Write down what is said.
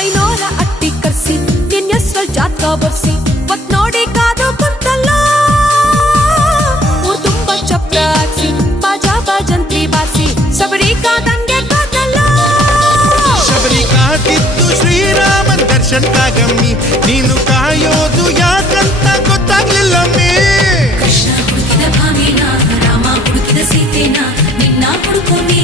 ಐನೋರ ಅಟ್ಟಿ ಕರ್ಸಿ ನಿನ್ ಹೆಸ್ರಲ್ ಜಾತ್ಕ ಬರ್ಸಿ ಒತ್ ನೋಡಿ ಕಾದು ಕುಂತಲ್ಲ ಊರ್ ತುಂಬ ಚಪ್ರ ಹಾಕ್ಸಿ ಬಾಜಾ ಬಾಜಂತ್ರಿ ಬಾರ್ಸಿ ಶಬರಿ ಕಾದಂಗೆ ಕಾದಲ್ಲ ಶಬರಿ ಕಾದಿದ್ದು ಶ್ರೀರಾಮನ್ ದರ್ಶನ್ ಕಾಗಮ್ಮಿ ನೀನು ಕಾಯೋದು ಯಾಕಂತ ಗೊತ್ತಾಗ್ಲಿಲ್ಲಮ್ಮಿ ಕೃಷ್ಣ ಹುಡುಕಿದ ಭಾಮಿನ ರಾಮ ಹುಡುಕಿದ ಸೀತೆನ ನಿನ್ನ ಹುಡುಕೋನಿ